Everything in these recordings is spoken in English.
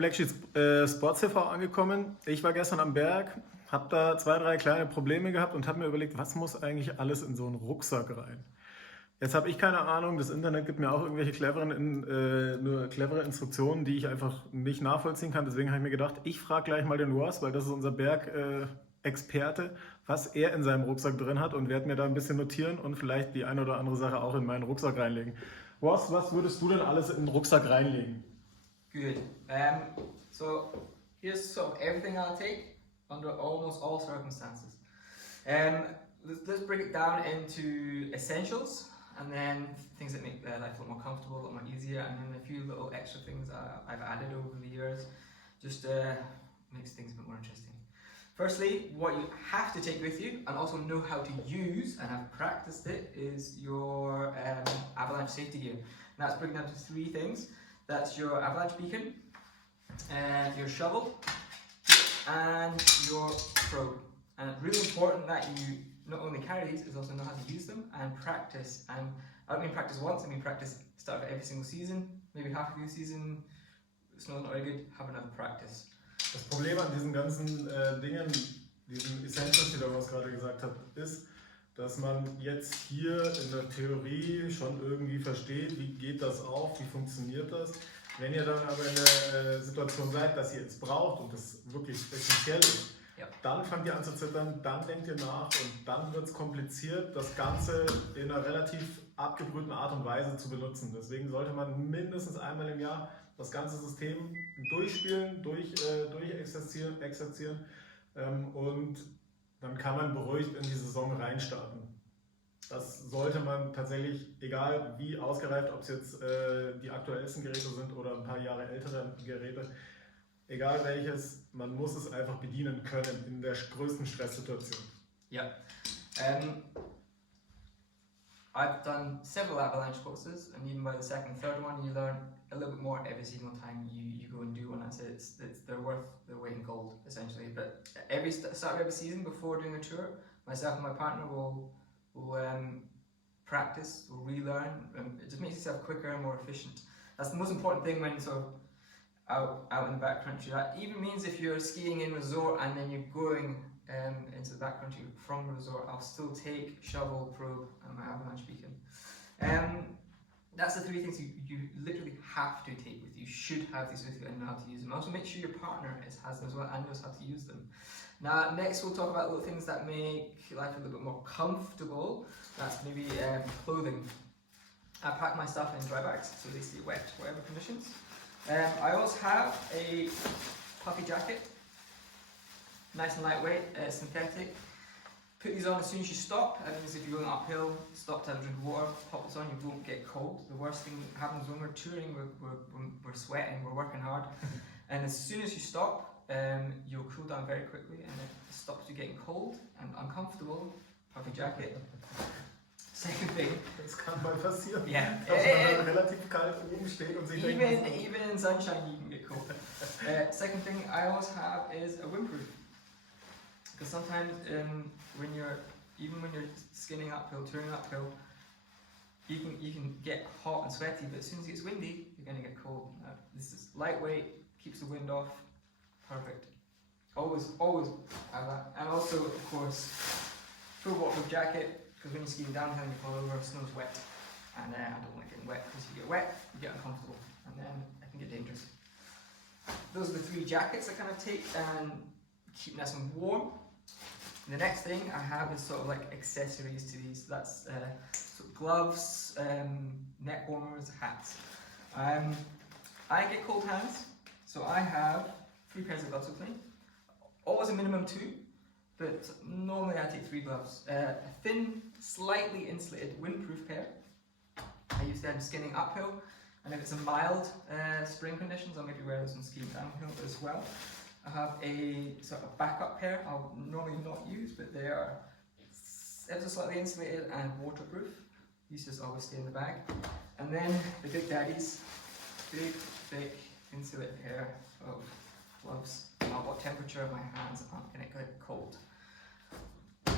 Black Sheep Sports TV angekommen. Ich war gestern am Berg, habe da 2, 3 kleine Probleme gehabt und habe mir überlegt, was muss eigentlich alles in so einen Rucksack rein? Jetzt habe ich keine Ahnung, das Internet gibt mir auch irgendwelche nur clevere Instruktionen, die ich einfach nicht nachvollziehen kann. Deswegen habe ich mir gedacht, ich frage gleich mal den Ross, weil das ist unser Berg-Experte, was er in seinem Rucksack drin hat und werde mir da ein bisschen notieren und vielleicht die eine oder andere Sache auch in meinen Rucksack reinlegen. Ross, was würdest du denn alles in den Rucksack reinlegen? Good. So here's sort of everything I'll take under almost all circumstances. Let's break it down into essentials and then things that make life a little more comfortable, a little more easier, and then a few little extra things I've added over the years. Just makes things a bit more interesting. Firstly, what you have to take with you and also know how to use, and have practiced it, is your avalanche safety gear. And that's broken down to 3 things. That's your avalanche beacon, your shovel, and your probe. And it's really important that you not only carry these, is also know how to use them and practice. And I don't mean practice once, I mean practice start of every single season, maybe half of your season, it's not very good, have another practice. Das Problem an diesen ganzen Dingen, diesen Essentials, die der Ross gerade gesagt hat, ist, dass man jetzt hier in der Theorie schon irgendwie versteht, wie geht das auf, wie funktioniert das. Wenn ihr dann aber in der Situation seid, dass ihr es braucht und es wirklich essentiell ist, ja, dann fangt ihr an zu zittern, dann denkt ihr nach und dann wird es kompliziert, das Ganze in einer relativ abgebrühten Art und Weise zu benutzen. Deswegen sollte man mindestens einmal im Jahr das ganze System durchspielen, durchexerzieren und dann kann man beruhigt in die Saison reinstarten. Das sollte man tatsächlich, egal wie ausgereift, ob es jetzt die aktuellsten Geräte sind oder ein paar Jahre ältere Geräte, egal welches, man muss es einfach bedienen können in der größten Stresssituation. Yeah. I've done several avalanche courses, and even by the second, third one, you learn a little bit more every single time you go and do one. They're worth their weight in gold, essentially. But every start of every season, before doing a tour, myself and my partner will practice, will relearn. It just makes yourself quicker and more efficient. That's the most important thing when sort of out in the backcountry. That even means if you're skiing in resort and then you're going into the backcountry from the resort, I'll still take shovel, probe, and my avalanche beacon. That's the 3 things you literally have to take with you. You should have these with you and know how to use them. Also make sure your partner has them as well and knows how to use them. Now next we'll talk about little things that make life a little bit more comfortable. That's maybe clothing. I pack my stuff in dry bags so they stay wet whatever conditions. I also have a puffy jacket, nice and lightweight, synthetic. Put these on as soon as you stop. That means if you're going uphill, stop to have a drink of water, pop this on, you won't get cold. The worst thing that happens when we're touring, we're sweating, we're working hard, and as soon as you stop, you'll cool down very quickly, and it stops you getting cold and uncomfortable. Puffy jacket. Second thing. Das kann mal passieren. Yeah. Dass man dann relativ kalt oben steht und sich denkt, even in sunshine you can get cold. Second thing I always have is a windproof. Because sometimes when you're skinning uphill, touring uphill, you can get hot and sweaty, but as soon as it gets windy, you're going to get cold. This is lightweight, keeps the wind off, perfect. Always have that. And also, of course, full waterproof jacket, because when you're skiing downhill and you fall over, snow's wet, and I don't like getting wet, because if you get wet, you get uncomfortable, and then it can get dangerous. Those are the 3 jackets I kind of take and keep nice and warm. The next thing I have is sort of like accessories to these. That's sort of gloves, neck warmers, hats. I get cold hands, so I have 3 pairs of gloves with me. Always a minimum 2, but normally I take 3 gloves. A thin, slightly insulated windproof pair. I use them skinning uphill, and if it's a mild spring conditions, I'll maybe wear those when skiing downhill as well. I have a sort of backup pair I'll normally not use, but they are ever so slightly insulated and waterproof. These just always stay in the bag. And then the big daddies, big, thick, insulated pair of gloves. At what temperature my hands aren't going to get cold.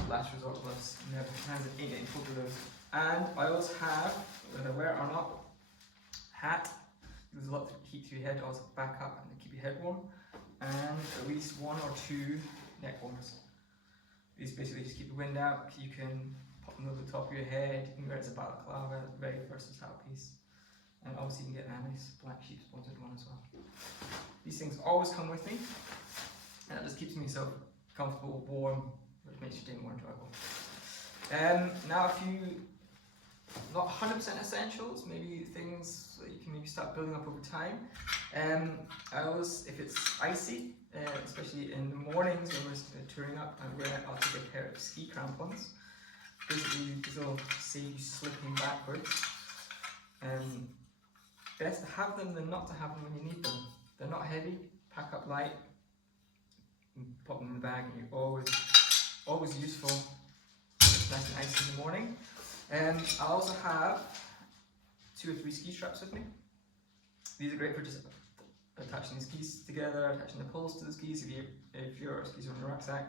Last resort gloves. My hands ain't getting cold with those. And I also have, whether I wear it or not, hat, There's a lot of heat through your head, also back up and keep your head warm. And at least 1 or 2 neck warmers. These basically just keep the wind out. You can pop them over the top of your head. You can wear it as a balaclava, very versatile piece. And obviously you can get a nice black sheep sponsored one as well. These things always come with me, and that just keeps me so comfortable, warm, which makes your day more enjoyable. Now a few, not 100% essentials, maybe things that you can maybe start building up over time. I always, if it's icy, especially in the mornings when we're touring up, I'll take a pair of ski crampons. Basically, these will save you slipping backwards. Best to have them than not to have them when you need them. They're not heavy, pack up light, pop them in the bag, and you're always useful. It's nice and icy in the morning. I also have 2 or 3 ski straps with me. These are great for just attaching the skis together, attaching the poles to the skis if your skis are in a rucksack.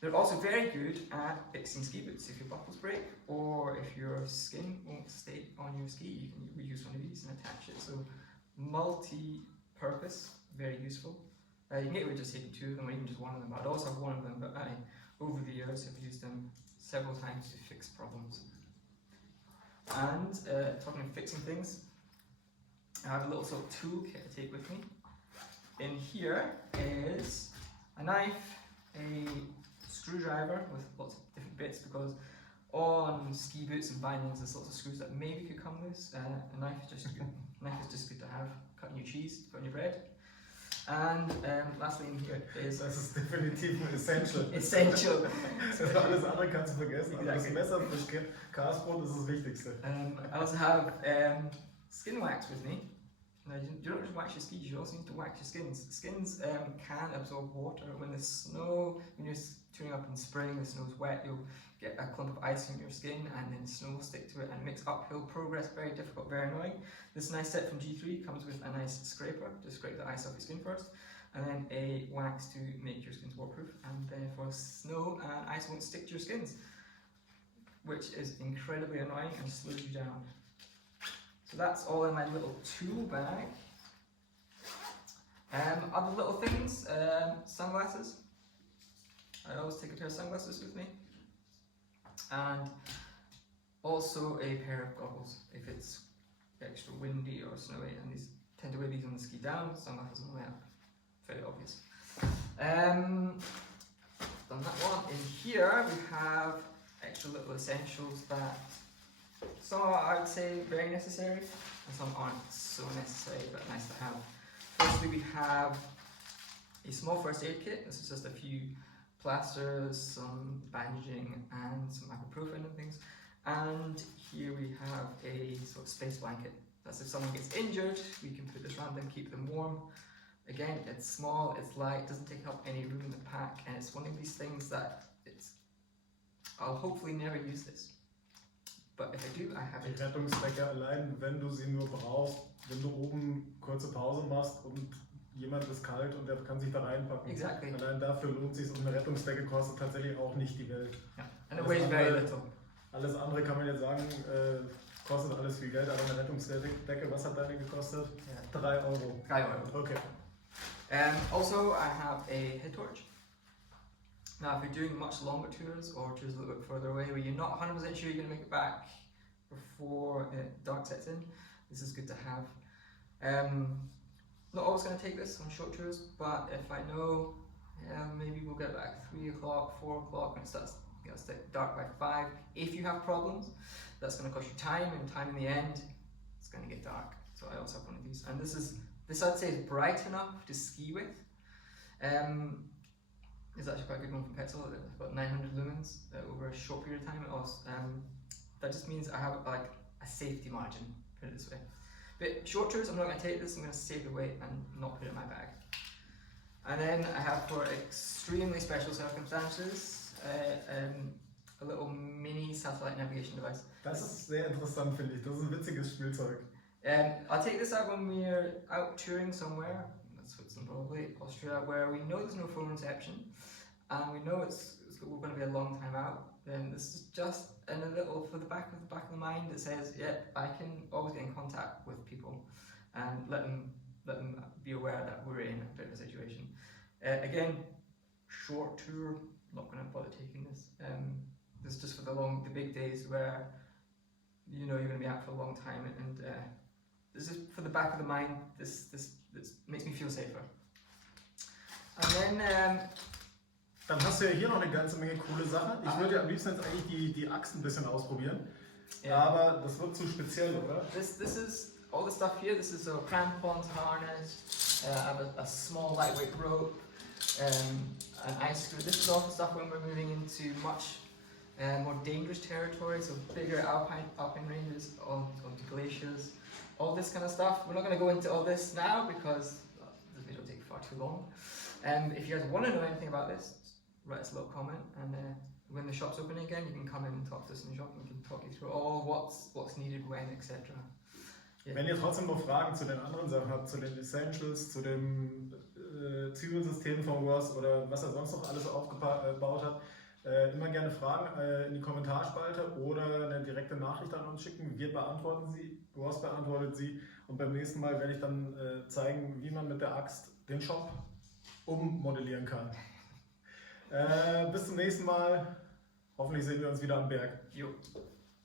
They're also very good at fixing ski boots. If your buckles break or if your skin won't stay on your ski, you can reuse one of these and attach it. So multi-purpose, very useful. You can get away with just taking 2 of them or even just 1 of them. I'd also have 1 of them, but I, over the years, have used them several times to fix problems. And talking of fixing things, I have a little sort of toolkit I take with me. In here is a knife, a screwdriver with lots of different bits, because on ski boots and bindings there's lots of screws that maybe could come loose. A knife is just good. Knife is just good to have, cutting your cheese, cutting your bread. And lastly in here is... Das ist definitiv ein Essential. Essential. Alles andere kannst du vergessen, aber das Messer für Kasbrot ist das Wichtigste. I also have skin wax with me. Now, you don't just wax your skis, you also need to wax your skins. Skins can absorb water. When you're touring up in spring, the snow's wet, you'll get a clump of ice in your skin and then snow will stick to it and makes uphill progress very difficult, very annoying. This nice set from G3 comes with a nice scraper to scrape the ice off your skin first, and then a wax to make your skins waterproof, and therefore snow and ice won't stick to your skins, which is incredibly annoying and slows you down. So that's all in my little tool bag. Other little things, sunglasses. I always take a pair of sunglasses with me. And also a pair of goggles if it's extra windy or snowy, and these tend to wear these on the ski down, sunglasses on the way up. Very obvious. Done that one. In here we have extra little essentials that some are, I would say, very necessary, and some aren't so necessary but nice to have. Firstly, we have a small first aid kit. This is just a few plasters, some bandaging, and some ibuprofen and things. And here we have a sort of space blanket. That's if someone gets injured, we can put this around them, keep them warm. Again, it's small, it's light, doesn't take up any room in the pack, and it's one of these things that I'll hopefully never use this. But if I do, I have it. Die Rettungsdecke allein, wenn du sie nur brauchst, wenn du oben kurze Pause machst und jemand ist kalt und der kann sich da reinpacken. Exactly. Allein dafür lohnt es sich, und eine Rettungsdecke kostet tatsächlich auch nicht die Welt. Yeah. And it weighs very little. Alles andere kann man jetzt sagen, kostet alles viel Geld, aber eine Rettungsdecke, was hat deine gekostet? Yeah. 3 Euro. 3 Euro. Okay. Also, I have a head torch. Now, if you're doing much longer tours or tours a little bit further away where you're not 100% sure you're going to make it back before dark sets in, this is good to have. Not always going to take this on short tours, but if I know maybe we'll get back 3 o'clock, 4 o'clock, when it starts to get dark by 5. If you have problems, that's going to cost you time, and time in the end, it's going to get dark. So I also have one of these, and this I'd say is bright enough to ski with. It's actually quite a good one from Petzl. It's about 900 lumens over a short period of time. It also, that just means I have like a safety margin, put it this way. But short tours, I'm not going to take this, I'm going to save the weight and not put it in my bag. And then I have, for extremely special circumstances, a little mini satellite navigation device. Das ist sehr interessant, finde ich. Das ist ein witziges Spielzeug. I'll take this out when we're out touring somewhere, Switzerland probably, Austria, where we know there's no phone reception, and we know we're going to be a long time out. Then this is just in a little, for the back of the mind, that says, yeah, I can always get in contact with people. and let them be aware that we're in a bit of a situation. Again, short tour, not going to bother taking this. This is just for the big days where you know you're going to be out for a long time, and this is for the back of the mind. This makes me feel safer. And then Dann hast du ja hier noch eine ganze Menge coole Sachen. Ich würde ja am liebsten jetzt eigentlich die Axt ein bisschen ausprobieren. yeah. Aber das wird zu speziell, oder? This is all the stuff here. This is a crampons harness. I have a small lightweight rope, an ice screw. This is all the stuff when we're moving into much more dangerous territory, so bigger alpine ranges, onto glaciers, all this kind of stuff. We're not going to go into all this now because the video will take far too long. If you guys want to know anything about this, write us a little comment, and when the shop's open again, you can come in and talk to us in the shop, and we can talk you through all what's needed, when, etc. Yeah. Wenn ihr trotzdem noch Fragen zu den anderen Sachen habt, zu den Essentials, zu dem Zwiebelsystem von Ross oder was er sonst noch alles aufgebaut hat, immer gerne Fragen in die Kommentarspalte oder eine direkte Nachricht an uns schicken. Wir beantworten sie, Ross beantwortet sie, und beim nächsten Mal werde ich dann zeigen, wie man mit der Axt den Shop ummodellieren kann. Bis zum nächsten Mal. Hoffentlich sehen wir uns wieder am Berg. Jo.